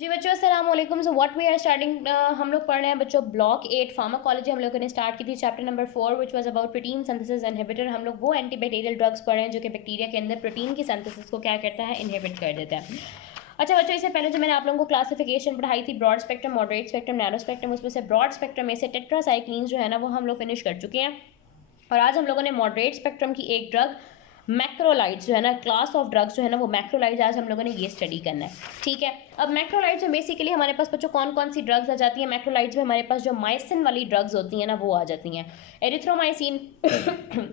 जी बच्चों अस्सलाम वालेकुम। So what we are starting, हम लोग पढ़ रहे हैं बच्चों ब्लॉक 8 फार्माकोलॉजी। हम लोगों ने स्टार्ट की थी chapter number 4 which was about protein synthesis inhibitor. हम लोग वो एंटीबैक्टीरियल ड्रग्स पढ़ रहे हैं जो कि बैक्टीरिया के अंदर प्रोटीन की सिंथेसिस को क्या करता है, इनहिबिट कर देता है। अच्छा बच्चों, इससे पहले जो मैंने आप लोगों को क्लासिफिकेशन पढ़ाई थी broad spectrum, moderate spectrum, narrow spectrum, उसमें से ब्रॉड स्पेक्ट्रम में से टेट्रासाइक्लिन जो है ना वो हम लोग फिनिश कर चुके हैं। और आज हम लोगों ने मॉडरेट स्पेक्ट्रम की एक ड्रग मैक्रोलाइड्स जो है ना, क्लास ऑफ ड्रग्स जो है ना वो मैक्रोलाइड्स आज हम लोगों ने ये स्टडी करना है। ठीक है, अब मैक्रोलाइड्स में बेसिकली हमारे पास बच्चों कौन कौन सी ड्रग्स आ जाती हैं। मैक्रोलाइड्स में हमारे पास जो माइसिन वाली ड्रग्स होती हैं ना वो आ जाती हैं। एरिथ्रोमाइसिन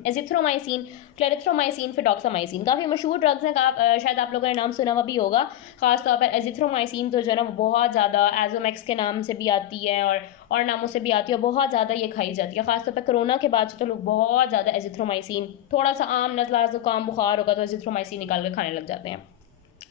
एजिथ्रोमाइसिन, क्लेरिथ्रोमाइसिन, फिडॉक्सामाइसिन, काफ़ी मशहूर ड्रग्स हैं। शायद आप लोगों ने नाम सुना हुआ भी होगा। खासतौर पर एजिथ्रोमाइसिन तो जो है ना वो बहुत ज़्यादा एजोमैक्स के नाम से भी आती है और नामों से भी आती है, बहुत ज़्यादा ये खाई जाती है। खासतौर पर कोरोना के बाद से तो लोग बहुत ज़्यादा एजिथ्रोमाइसिन, थोड़ा सा आम नज़ला ज़ुकाम बुखार होगा तो एजिथ्रोमाइसिन निकाल कर खाने लग जाते हैं।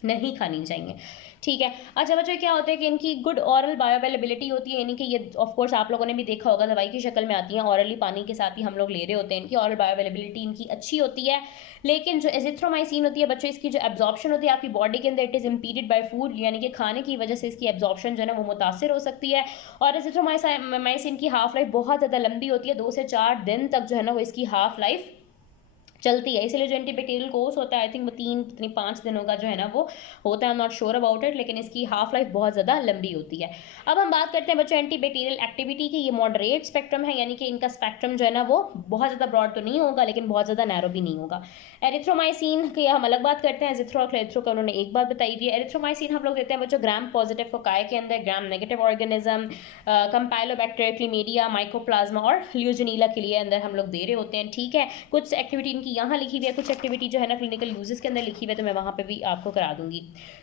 नहीं खानी चाहिए। ठीक है, अच्छा बच्चों क्या होता है कि इनकी गुड ऑरल बायोअवेलेबिलिटी होती है, यानी कि ये ऑफ कोर्स आप लोगों ने भी देखा होगा दवाई की शक्ल में आती हैं, ऑरली पानी के साथ ही हम लोग ले रहे होते हैं। इनकी ऑरल बायोअवेलेबिलिटी इनकी अच्छी होती है। लेकिन जो एजिथ्रोमाइसिन होती है बच्चों, इसकी जो एब्जॉर्प्शन होती है आपकी बॉडी के अंदर, it is impeded by food, यानी कि खाने की वजह से इसकी एब्जॉर्प्शन जो है ना वो मुतासर हो सकती है। और एजिथ्रोमाइसिन की हाफ लाइफ बहुत ज़्यादा लंबी होती है, 2 से 4 दिन तक जो है ना वो इसकी हाफ लाइफ चलती है। इसलिए जो एंटीबैक्टीरियल कोर्स होता है आई थिंक वो 5 दिनों का जो है ना वो होता है। नॉट श्योर अबाउट इट, लेकिन इसकी हाफ लाइफ बहुत ज़्यादा लंबी होती है। अब हम बात करते हैं बच्चों एंटीबैक्टीरियल एक्टिविटी की। ये मॉडरेट स्पेक्ट्रम है, यानी कि इनका स्पेक्ट्रम जो है ना वो बहुत ज़्यादा ब्रॉड तो नहीं होगा लेकिन बहुत ज़्यादा नैरो भी नहीं होगा। एरिथ्रोमाइसिन की हम अलग बात करते हैं, एजिथ्रो और क्लेरिथ्रो का उन्होंने एक बात बताई थी। एरिथ्रोमाइसिन हम लोग देते हैं बच्चों ग्राम पॉजिटिव कोकाई के अंदर, ग्राम नेगेटिव ऑर्गेनिज्म, कंपाइलोबैक्टर, क्लीमेडिया, माइकोप्लाज्मा और ल्यूजिनीला के लिए अंदर हम लोग दे रहे होते हैं। ठीक है, कुछ एक्टिविटी इनकी यहाँ लिखी हुई है, कुछ एक्टिविटी जो है ना क्लिनिकल यूजेस के अंदर लिखी हुई है, तो मैं वहाँ पे भी आपको करा दूंगी।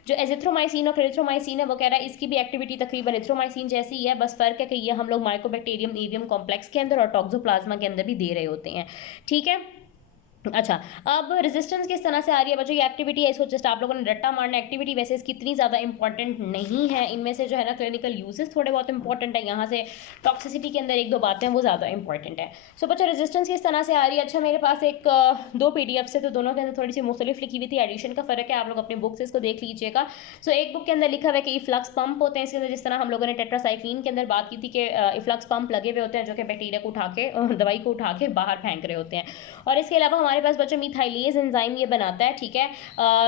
जो एजिथ्रोमाइसिन और क्लेरिथ्रोमाइसिन है वो कह रहा है इसकी भी एक्टिविटी तकरीबन एजिथ्रोमाइसिन जैसी ही है, बस फर्क है कि ये हम लोग माइकोबैक्टीरियम एवियम कॉम्प्लेक्स के अंदर और टॉक्सोप्लाज्मा के अंदर भी दे रहे होते हैं। ठीक है, अच्छा अब रेजिस्टेंस किस तरह से आ रही है बच्चों, ये एक्टिविटी है, इसको जस्ट आप लोगों ने रट्टा मारना। एक्टिविटी वैसे इसकी इतनी ज़्यादा इंपॉर्टेंट नहीं है, इनमें से जो है ना क्लिनिकल यूजेस थोड़े बहुत इंपॉर्टेंट है, यहाँ से टॉक्सिसिटी के अंदर 1-2 बातें वो ज़्यादा इंपॉर्टेंट है। सो बच्चों रेजिस्टेंस किस तरह से आ रही है, अच्छा मेरे पास एक 2 PDF से, तो दोनों के अंदर थोड़ी सी मुख्तलिफ लिखी हुई थी, एडिशन का फ़र्क है, आप लोग अपनी बुक से इसको देख लीजिएगा। सो एक बुक के अंदर लिखा हुआ है कि इफ्लक्स पंप होते हैं इसके अंदर, जिस तरह हम लोगों ने टेट्रासाइक्लिन के अंदर बात की थी कि इफ्लक्स पंप लगे हुए होते हैं जो कि बैक्टीरिया को उठा के दवाई को उठा के बाहर फेंक रहे होते हैं। और इसके अलावा हमारे पास बच्चों मिथाइलेज एंजाइम ये बनाता है, ठीक है,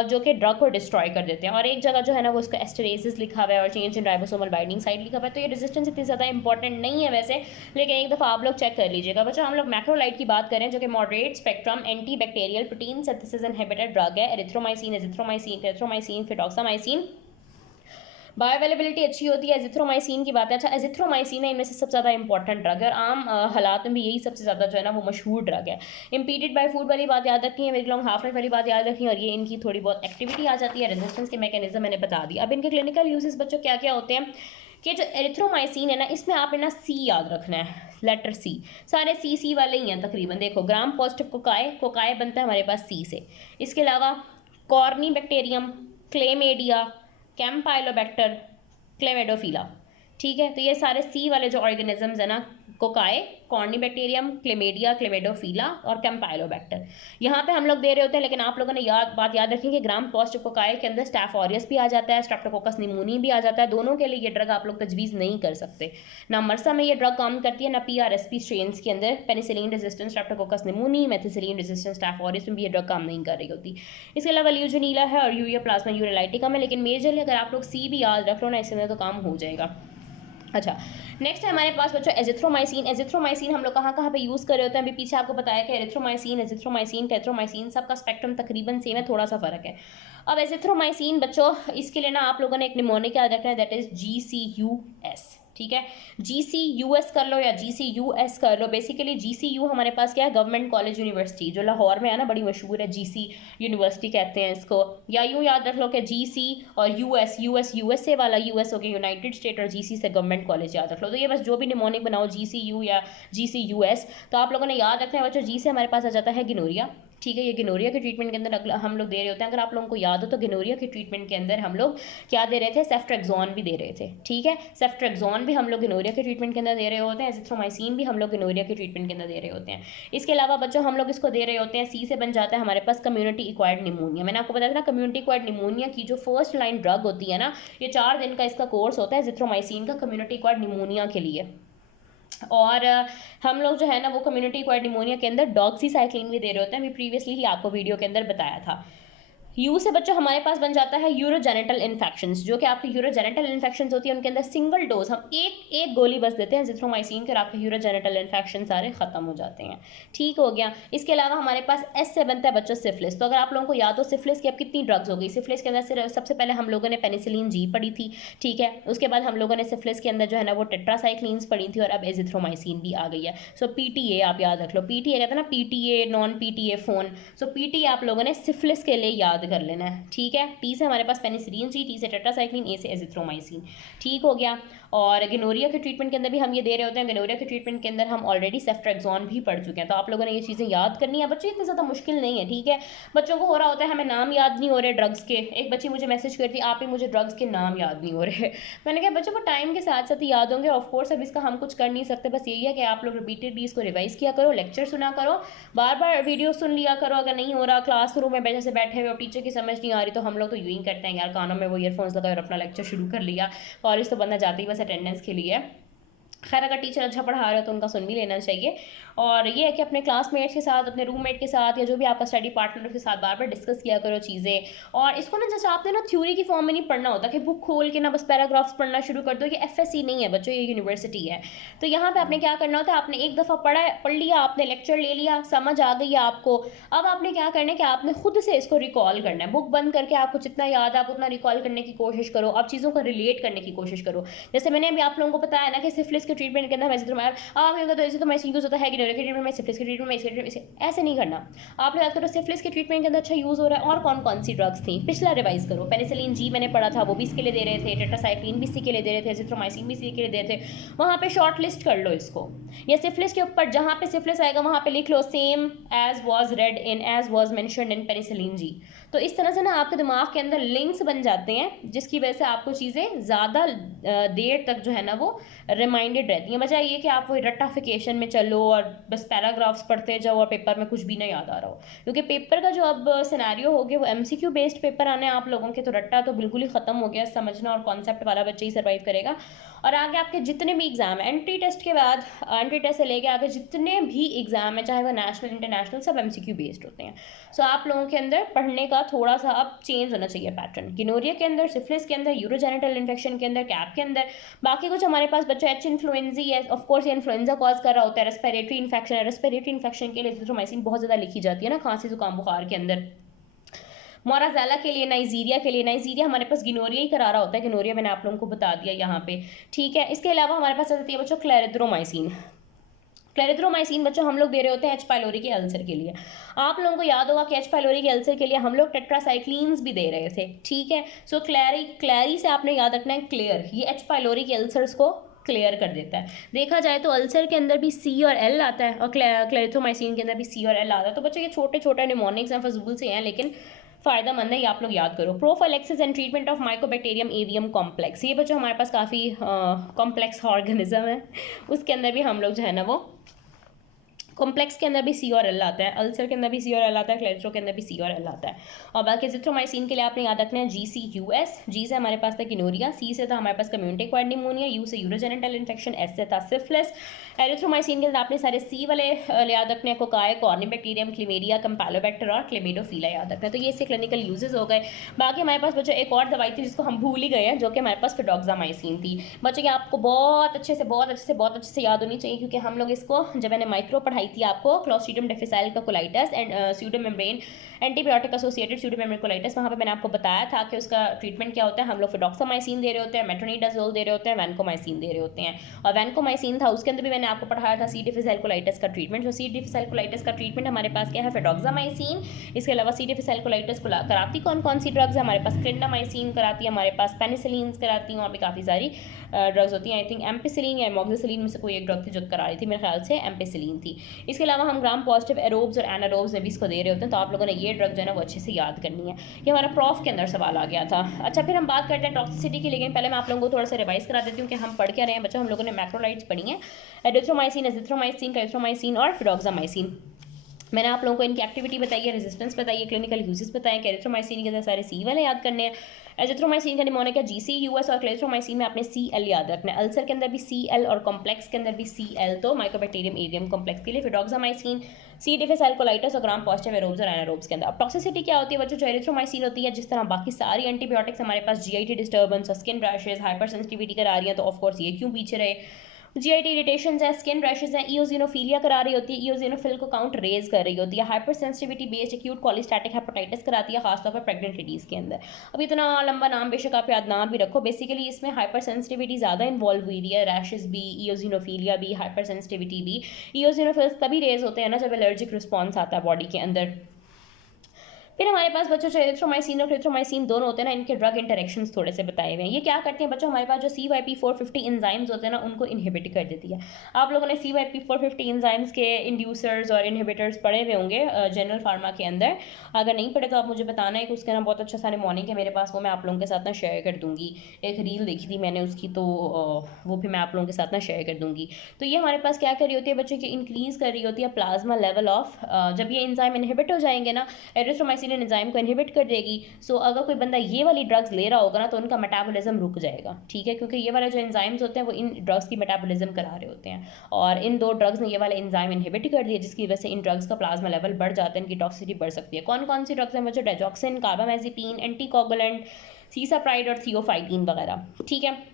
जो कि ड्रग को डिस्ट्रॉय कर देते हैं। और एक जगह जो है ना वो उसका एस्टरेसिस लिखा हुआ है और change in ribosomal binding site लिखा हुआ है। तो ये रेजिस्टेंस इतनी ज़्यादा इंपॉर्टेंट नहीं है वैसे, लेकिन एक दफ़ा आप लोग चेक कर लीजिएगा। बच्चों हम लोग मैक्रोलाइड की बात करें जो कि moderate spectrum anti bacterial protein synthesis inhibitor drug है। एरिथ्रोमाइसिन, एजिथ्रोमाइसिन, क्लेरिथ्रोमाइसिन, फिडॉक्सामाइसिन, बायोअवेलेबिलिटी अच्छी होती है। एजिथ्रोमाइसिन की बात है, अच्छा एजिथ्रोमाइसिन है इनमें से सबसे ज़्यादा इंपॉर्टेंट ड्रग है और आम हालात में भी यही सबसे ज़्यादा जो है ना वो मशहूर ड्रग है। इम्पीडेड बाय फूड वाली बात याद रखनी है, वेरी लॉन्ग हाफ लाइफ वाली बात याद रखनी है, और ये इनकी थोड़ी बहुत एक्टिविटी आ जाती है। रेजिस्टेंस के मैकेनिज्म मैंने बता दिया। अब इनके क्लिनिकल यूजेस बच्चों क्या क्या होते हैं कि जो एरिथ्रोमाइसिन है ना इसमें आपने ना सी याद रखना है, लेटर सी, सारे सी वाले ही हैं तकरीबन। देखो ग्राम पॉजिटिव कोकाए बनता है हमारे पास सी से। इसके अलावा कॉर्नी बैक्टीरियम, क्लेमेडिया, कैम्पाइलोबैक्टर, क्लेमेडोफिला, ठीक है, तो ये सारे सी वाले जो ऑर्गेनिजम्स है ना, कोकाए, कॉर्नीबैक्टीरियम, क्लेमेडिया, क्लेमेडोफिला और कैम्पाइलोबैक्टर, यहाँ पे हम लोग दे रहे होते हैं। लेकिन आप लोगों ने बात याद रखी कि ग्राम पॉजिटिव कोकाए के अंदर स्टैफ ऑरियस भी आ जाता है, स्ट्रेप्टोकोकस निमोनी भी आ जाता है। दोनों के लिए ये ड्रग आप लोग तजवीज़ नहीं कर सकते। ना मरसा में ये ड्रग काम करती है, ना PRSP स्ट्रेन्स के अंदर, penicillin resistant streptococcus pneumoniae, methicillin resistant staph aureus में भी ये ड्रग काम नहीं कर रही होती। इसके अलावा ल्यूजिनीला है और यूरिया प्लाज्मा यूरेलाइटिका में, लेकिन मेजरली अगर आप लोग सी भी याद रख लो ना इसके अंदर तो काम हो जाएगा। अच्छा नेक्स्ट है हमारे पास बच्चों एजिथ्रोमाइसिन। एजिथ्रोमाइसिन हम लोग कहाँ पे यूज़ कर रहे होते हैं, अभी पीछे आपको बताया कि एरिथ्रोमाइसिन, एजिथ्रोमाइसिन, टेट्रोमाइसिन सबका स्पेक्ट्रम तकरीबन सेम है, थोड़ा सा फ़र्क है। अब एजिथ्रोमाइसिन बच्चों इसके लिए ना आप लोगों ने एक निमोनिक याद रखना है, दैट इज़ GCUS, ठीक है, GCUS कर लो या GCUS कर लो। बेसिकली GCU हमारे पास क्या है, गवर्नमेंट कॉलेज यूनिवर्सिटी जो लाहौर में है ना, बड़ी मशहूर है, GC यूनिवर्सिटी कहते हैं इसको, या यूँ याद रख लो कि GC और US, USA वाला US हो गया यूनाइटेड स्टेट, और GC से गवर्नमेंट कॉलेज याद रख लो। तो ये बस जो भी निमोनिक बनाओ GCU या GCUS, तो आप लोगों ने याद रखना है बच्चों, G से हमारे पास आ जाता है गिनोरिया, ठीक है। ये गिनोरिया के ट्रीटमेंट के अंदर हम लोग दे रहे होते हैं। अगर आप लोगों को याद हो तो गिनोरिया के ट्रीटमेंट के अंदर हम लोग क्या दे रहे थे, सेफ्ट्रेक्सोन भी दे रहे थे। ठीक है, सेफ्ट्रेक्सोन भी हम लोग गिनोरिया के ट्रीटमेंट के अंदर दे रहे होते हैं, एजिथ्रोमाइसिन भी हम लोग गिनोरिया के ट्रीटमेंट के अंदर दे रहे होते हैं। इसके अलावा बच्चों हम लोग इसको दे रहे होते हैं, सी से बन जाता है हमारे पास कम्युनिटी एक्वायर्ड निमोनिया। मैंने आपको बताया था ना, कम्युनिटी एक्वायर्ड निमोनिया की जो फर्स्ट लाइन ड्रग होती है ना, ये 4 दिन का इसका कोर्स होता है एजिथ्रोमाइसिन का कम्युनिटी एक्वायर्ड निमोनिया के लिए। और हम लोग जो है ना वो कम्युनिटी एक्वायर्ड निमोनिया के अंदर डॉक्सीसाइक्लिन भी दे रहे होते हैं। अभी प्रीवियसली ही आपको वीडियो के अंदर बताया था। यू से बच्चों हमारे पास बन जाता है यूरोजेनिटल इन्फेक्शंस, जो कि आपकी यूरोजेनिटल इन्फेक्शंस होती है, उनके अंदर सिंगल डोज हम एक गोली बस देते हैं एजिथ्रोमाइसिन के, और आपके यूरोजेनिटल इन्फेक्शन सारे खत्म हो जाते हैं। ठीक हो गया। इसके अलावा हमारे पास एस से बनता है बच्चों सिफिलिस। तो अगर आप लोगों को याद हो सिफिलिस की अब कितनी ड्रग्स हो गई, सिफिलिस के अंदर सबसे पहले हम लोगों ने पेनिसिलिन जी पढ़ी थी। ठीक है, उसके बाद हम लोगों ने सिफिलिस के अंदर जो है ना वो टेट्रासाइक्लिन्स पढ़ी थी, और अब एजिथ्रोमाइसिन भी आ गई है। सो PTA आप याद रख लो, PTA कहते हैं ना, PTA नॉन PTA फोन। सो PTA आप लोगों ने सिफिलिस के लिए याद कर लेना है। ठीक है, टी से हमारे पास पेनिसिलिन, जी टी से टेट्रासाइक्लिन, ए से एजिथ्रोमाइसिन। ठीक हो गया। और गिनोरिया के ट्रीटमेंट के अंदर भी हम ये दे रहे होते हैं। गिनोरिया के ट्रीटमेंट के अंदर हम ऑलरेडी सेफ्ट्रेक्सोन भी पढ़ चुके हैं। तो आप लोगों ने ये चीज़ें याद करनी है बच्चों, इतनी ज़्यादा मुश्किल नहीं है। ठीक है, बच्चों को हो रहा होता है हमें नाम याद नहीं हो रहे ड्रग्स के। एक बच्ची मुझे मैसेज करती, आप ही मुझे ड्रग्स के नाम याद नहीं हो रहे। मैंने कहा बच्चों को टाइम के साथ साथ ही याद होंगे, ऑफकोर्स अब इसका हम कुछ कर नहीं सकते। बस यही है कि आप लोग रिपीटेडली इसको रिवाइज किया करो, लेक्चर सुना करो, बार बार वीडियो सुन लिया करो। अगर नहीं हो रहा, क्लासरूम में जैसे बैठे हुए और टीचर की समझ नहीं आ रही, तो हम लोग तो यूँ ही करते हैं यार, कानों में वो ईयरफोन्स लगाए और अपना लेक्चर शुरू कर लिया। कॉलेज तो बंदा जाते ही बस अटेंडेंस के लिए। खैर अगर टीचर अच्छा पढ़ा रहा है तो उनका सुन भी लेना चाहिए। और ये है कि अपने क्लासमेट्स के साथ, अपने रूममेट के साथ, या जो भी आपका स्टडी पार्टनर के साथ बार बार डिस्कस किया करो चीज़ें। और इसको ना जैसे आपने ना थ्योरी की फॉर्म में नहीं पढ़ना होता कि बुक खोल के ना बस पैराग्राफ्स पढ़ना शुरू कर दो। ये FSC नहीं है बच्चों, ये यूनिवर्सिटी है। तो यहाँ पे आपने क्या करना होता है, आपने एक दफ़ा पढ़ लिया, आपने लेक्चर ले लिया, समझ आ गई है आपको। अब आपने क्या करना है कि आपने खुद से इसको रिकॉल करना है। बुक बंद करके आपको जितना याद है आप उतना रिकॉल करने की कोशिश करो। आप चीज़ों को रिलेट करने की कोशिश करो। जैसे मैंने अभी आप लोगों को बताया ना कि सिफिलिस के ट्रीटमेंट के अंदर तो ऐसे तो यूज़ होता है, गिनोरिया के ट्रीटमेंट में, सिफिलिस के ट्रीटमेंट में, इसके ऐसे नहीं करना। आपने याद करो सिफिलिस के ट्रीटमेंट के अंदर अच्छा यूज़ हो रहा है, और कौन कौन सी ड्रग्स थी पिछला रिवाइज करो। पेनिसिलिन जी मैंने पढ़ा था, वो भी इसके लिए दे रहे थे, टेट्रासाइक्लिन भी इसी के लिए दे रहे थे, एजिथ्रोमाइसिन भी इसी के लिए दे रहे थे। वहाँ पे शॉर्ट लिस्ट कर लो इसको, या सिफिलिस के ऊपर जहाँ पे सिफिलिस आएगा वहाँ पे लिख लो same as was read in, as was mentioned in penicillin G. तो इस तरह से ना आपके दिमाग के अंदर लिंक्स बन जाते हैं, जिसकी वजह से आपको चीज़ें ज़्यादा देर तक जो है ना वो रिमाइंडेड रहती हैं। बजाय ये कि आप वो रट्टाफिकेशन में चलो और बस पैराग्राफ्स पढ़ते जाओ और पेपर में कुछ भी ना याद आ रहा हो। क्योंकि पेपर का जो अब सिनेरियो हो गया वो MCQ बेस्ड पेपर आने आप लोगों के, तो रट्टा तो बिल्कुल ही ख़त्म हो गया। समझना और कॉन्सेप्ट वाला बच्चा ही सर्वाइव करेगा। और आगे आपके जितने भी एग्ज़ाम है, एंट्री टेस्ट के बाद, एंट्री टेस्ट से लेके आगे जितने भी एग्ज़ाम है, चाहे वह नेशनल इंटरनेशनल, सब MCQ बेस्ड होते हैं। सो आप लोगों के अंदर पढ़ने का थोड़ा सा अब चेंज होना चाहिए पैटर्न। गिनोरिया के अंदर, सिफिलिस के अंदर, यूरोजेनिटल इन्फेक्शन के अंदर, कैप के अंदर, बाकी कुछ हमारे पास बच्चा H इन्फ्लुएंजी है, ऑफकोर्स ये इन्फ्लुएंजा कॉज कर रहा होता है। रेस्पिरेटरी इन्फेक्शन है, रेस्पिरेटरी इन्फेक्शन के लिए एजिथ्रोमाइसिन बहुत ज़्यादा लिखी जाती है ना, खांसी जुकाम बुखार के अंदर। मोराजेला के लिए, नाइजीरिया हमारे पास गिनोरिया ही करा रहा होता है। गिनोरिया मैंने आप लोगों को बता दिया यहाँ पे। ठीक है, इसके अलावा हमारे पास आती है बच्चों क्लेरिथ्रोमाइसिन। क्लेरिथ्रोमाइसिन बच्चों हम लोग दे रहे होते हैं H पाइलोरी के अल्सर के लिए। आप लोगों को याद होगा कि H पाइलोरी के अल्सर के लिए हम लोग टेट्रासाइक्लिन्स भी दे रहे थे। ठीक है, सो क्लैरी से आपने याद रखना है क्लियर, ये H पाइलोरी के अल्सर्स को क्लियर कर देता है। देखा जाए तो अल्सर के अंदर भी C और L आता है, और क्लेरिथ्रोमाइसिन के अंदर भी C और L आता है। तो बच्चों ये छोटे छोटे निमोनिक्स हैं, फजूल से हैं, लेकिन फ़ायदेमंद है, ये आप लोग याद करो। Prophylaxis and treatment of Mycobacterium avium complex, ये बच्चों हमारे पास काफ़ी कॉम्प्लेक्स ऑर्गेनिज्म है, उसके अंदर भी हम लोग जो है ना वो कॉम्प्लेक्स के अंदर भी C और L आता है, अल्सर के अंदर भी C और L आता है, क्लेरिथ्रो के अंदर भी C और L आता है। और बाकी एजिथ्रोमाइसिन के लिए आपने याद रखना है GCUS। G से हमारे पास था गिनोरिया, C से था हमारे पास कम्युनिटी एक्वायर्ड निमोनिया, U से यूरोजेनिटल इन्फेक्शन, S से था सिफिलिस। एरिथ्रोमाइसिन के अंदर आपने सारे C वाले याद रखने हैं, कोकाई, कॉर्निबैक्टीरियम, क्लेमेडिया, कैम्पेलोबैक्टर और क्लेमेडोफिला याद रखना है। तो ये इसके क्लिनिकल यूजेस हो गए। बाकी हमारे पास बच्चों एक और दवाई थी जिसको हम भूल ही गए हैं, जो कि हमारे पास फिडॉक्सामाइसिन थी। बच्चों की आपको बहुत अच्छे से याद होनी चाहिए, क्योंकि हम लोग इसको जब मैंने माइक्रो पढ़ाई थी आपको, क्लोस्ट्रीडियम डिफिसाइल का colitis and pseudomembrane antibiotic associated pseudomembrane colitis, वहाँ पे मैंने आपको बताया था कि उसका ट्रीटमेंट क्या होता है। हम लोग फिडॉक्सामाइसिन दे रहे होते हैं, मेट्रोनिडाजोल दे रहे होते हैं, वैनकोमाइसिन दे रहे होते हैं। और वैनकोमाइसिन था, उसके अंदर भी मैंने आपको पढ़ाया था सी डिफिसाइल कोलाइटिस का ट्रीटमेंट। जो सी डिफिसाइल कोलाइटिस का ट्रीटमेंट हमारे पास क्या है, फिडॉक्सामाइसिन। इसके अलावा सी डिफिसाइल कोलाइटिस को कराती कौन सी ड्रग्स है हमारे पास, क्लिंडामाइसिन कराती है हमारे पास, पेनिसिलिन कराती हैं, और भी काफ़ी सारी ड्रग्स होती हैं। आई थिंक एम्पिसिलिन या एमोक्सिसिलिन में से कोई एक ड्रग थी जो करा रही थी, मेरे ख्याल से एम्पिसिलिन थी। इसके अलावा हम ग्राम पॉजिटिव एरोब्स और एनारोब्स में भी इसको दे रहे होते हैं, तो आप लोगों ने ये ड्रग जो है ना वो अच्छे से याद करनी है। ये हमारा प्रॉफ के अंदर सवाल आ गया था। अच्छा, फिर हम बात करते हैं टॉक्सिसिटी की, लेकिन पहले मैं आप लोगों को थोड़ा सा रिवाइज करा देती हूँ कि हम पढ़ क्या रहे हैं बच्चों। हम लोगों ने मैक्रोलाइड्स पढ़ी हैं, एरिथ्रोमाइसिन, एजिथ्रोमाइसिन, कैरिथ्रोमाइसिन और फिडॉक्सामाइसिन। मैंने आप लोगों को इनकी एक्टिविटी बताई है, रेजिस्टेंस बताई है, क्लिनिकल यूजेस बताए। कैरिथ्रोमाइसिन के अंदर सारे सी वाले याद करने हैं। एजिथ्रोमाइसिन का निमोनिक है GC US और क्लेरिथ्रोमाइसिन में आपने CL याद रखना है। अल्सर के अंदर भी CL और कॉम्प्लेक्स के अंदर भी CL, तो माइकोबैक्टीरियम एवियम कॉम्प्लेक्स के लिए। फिडॉक्सामाइसिन सी डिफिस एल्कोलाइटिस और ग्राम पॉजिटिव एरोब्स और एनारोब्स के अंदर। अब टॉक्सिसिटी क्या होती है बच्चों, जो एरिथ्रोमाइसिन होती है, जिस तरह बाकी सारी एंटीबायोटिक्स हमारे पास GIT डिस्टर्बेंस और स्किन रैशेज, हाइपर सेंसिटिविटी करा रही है, तो ऑफकोर्स ये क्यों पीछे रहे। GIT इरिटेशंस है, स्किन रैशेज है, इओजिनोफिलिया करा रही होती है, इओजिनोफिल को काउंट रेज कर रही होती है, hypersensitivity based acute cholestatic hepatitis कराती है, खासतौर पर प्रेग्नेंट लेडीज़ के अंदर। अब इतना लंबा नाम बेशक आप याद ना भी रखो, बेसिकली इसमें हाइपर सेंसिटिविटी ज़्यादा इन्वॉल्व हुई है, रैशेज भी, इओजिनोफिलिया भी, हाइपर सेंसिटिविटी भी। इओजिनोफिल्स तभी रेज होते हैं ना जब एलर्जिक रिस्पॉन्स आता है बॉडी के अंदर। फिर हमारे पास बच्चों जो एरिथ्रोमाइसिन और क्लेरिथ्रोमाइसिन दोनों होते हैं ना, इनके ड्रग इंटरेक्शंस थोड़े से बताए हुए हैं। ये क्या करते हैं बच्चों, हमारे पास जो CYP450 एंजाइम्स होते हैं ना, उनको इनहिबिट कर देती है। आप लोगों ने CYP450 एंजाइम्स के इंड्यूसर्स और इनहिबिटर्स पढ़े हुए होंगे जनरल फार्मा के अंदर। अगर नहीं पढ़े तो आप मुझे बताना है कि उसके ना बहुत अच्छा सा निमोनिक है मेरे पास, वो मैं आप लोगों के साथ ना शेयर कर दूँगी। एक रील देखी थी मैंने उसकी, तो वो भी मैं आप लोगों के साथ ना शेयर कर दूँगी। तो ये हमारे पास क्या कर रही होती है बच्चों की, इंक्रीज़ कर रही होती है प्लाज्मा लेवल ऑफ, जब ये एंजाइम इनहिबिट हो जाएंगे ना, एरिथ्रोमाइसिन एंजाइम को इनहिबिट कर देगी। सो अगर कोई बंदा ये वाली ड्रग्स ले रहा होगा ना, तो उनका मेटाबॉलिज्म रुक जाएगा, ठीक है, क्योंकि ये वाले जो एंजाइम्स होते हैं वो इन ड्रग्स की मेटाबॉलिज्म करा रहे होते हैं, और इन दो ड्रग्स ने ये वाले एंजाइम इनहिबिट कर दिए, जिसकी वजह से इन ड्रग्स का प्लाज्मा लेवल बढ़ जाता है, इनकी टॉक्सिसिटी बढ़ सकती है। कौन कौन सी ड्रग्स हैं बच्चों, डाइजॉक्सिन, कार्बामेज़ेपिन, एंटीकोगुलेंट, सीसाप्राइड और थियोफाइटिन वगैरह, ठीक है।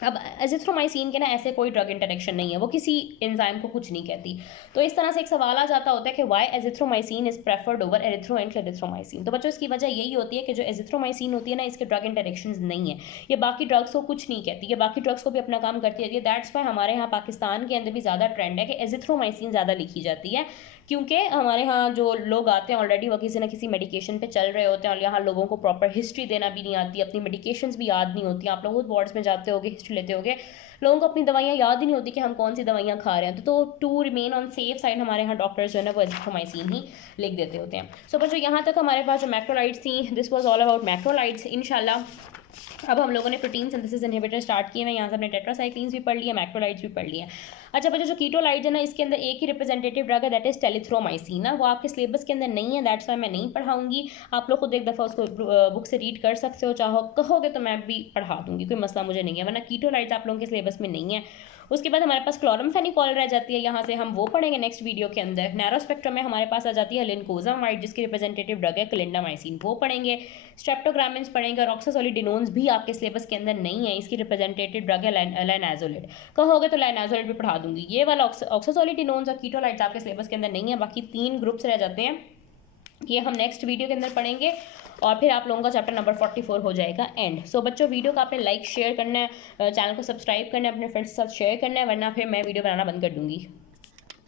अब एजिथ्रोमाइसिन के ना ऐसे कोई ड्रग इंटरेक्शन नहीं है, वो किसी एंजाइम को कुछ नहीं कहती। तो इस तरह से एक सवाल आ जाता होता है कि why azithromycin is preferred over erythro and clarithromycin. तो बच्चों इसकी वजह यही होती है कि जो एजिथ्रोमाइसिन होती है ना, इसके ड्रग इंटरेक्शंस नहीं है, ये बाकी ड्रग्स को कुछ नहीं कहती, ये बाकी ड्रग्स को भी अपना काम करती रहती है। दैट्स वाई हमारे यहाँ पाकिस्तान के अंदर भी ज़्यादा ट्रेंड है कि एजिथ्रोमाइसिन ज़्यादा लिखी जाती है, क्योंकि हमारे यहाँ जो लोग आते हैं ऑलरेडी वो किसी ना किसी मेडिकेशन पे चल रहे होते हैं, और यहाँ लोगों को प्रॉपर हिस्ट्री देना भी नहीं आती, अपनी मेडिकेशंस भी याद नहीं होती। आप लोग वार्ड्स में जाते होगे, हिस्ट्री लेते होगे, लोगों को अपनी दवाइयाँ याद ही नहीं होती कि हम कौन सी दवाइयाँ खा रहे हैं। तो to remain on safe side हमारे यहाँ डॉक्टर्स जो है ना वो एजिथ्रोमाइसिन ही लिख देते होते हैं। सो बच्चों यहाँ तक हमारे पास जो मैक्रोलाइड्स थी, this was all about macrolides. इंशाल्लाह अब हम लोगों ने प्रोटीन सिंथेसिस इनहिबिटर स्टार्ट किए हैं, यहाँ से हमने टेट्रासाइक्लिन्स भी पढ़ लिया, मैक्रोलाइड्स भी पढ़ लिए। अच्छा बच्चों, जो कीटोलाइड्स है ना, इसके अंदर एक ही रिप्रेजेंटेटिव ड्रग है, दैट इज टेलिथ्रोमाइसिन ना, वो आपके सिलेबस के अंदर नहीं है, दैट्स वाई मैं नहीं पढ़ाऊंगी। आप लोग खुद एक दफ़ा उसको बुक से रीड कर सकते हो, चाहो कहोगे तो मैं भी पढ़ा दूंगी, कोई मसला मुझे नहीं है, वरना कीटोलाइड्स आप लोगों के सिलेबस में नहीं है। उसके बाद हमारे पास क्लोरमफेनिकॉल रह जाती है, यहाँ से हम वो पढ़ेंगे नेक्स्ट वीडियो के अंदर। नैरो स्पेक्ट्रम में हमारे पास आ जाती है लिनकोजामाइड, जिसकी रिप्रेजेंटेटिव ड्रग है क्लिंडामाइसिन, वो पढ़ेंगे। स्ट्रेप्टोग्रामिन्स पढ़ेंगे, और ऑक्सासोलिडिनोन्स भी आपके सिलेबस के अंदर नहीं है, इसकी रिप्रेजेंटेटिव ड्रग है लाइनाजोलिड, कहोगे तो लाइनाजोलिड भी पढ़ा दूंगी। ये वाला ऑक्सासोलिडिनोन्स और कीटोलाइड्स आपके सिलेबस के अंदर नहीं है, बाकी 3 ग्रुप्स रह जाते हैं, ये हम नेक्स्ट वीडियो के अंदर पढ़ेंगे, और फिर आप लोगों का चैप्टर नंबर 44 हो जाएगा एंड। सो बच्चों, वीडियो का आपने लाइक शेयर करना है, चैनल को सब्सक्राइब करना है, अपने फ्रेंड्स के साथ शेयर करना है, वरना फिर मैं वीडियो बनाना बंद कर दूँगी।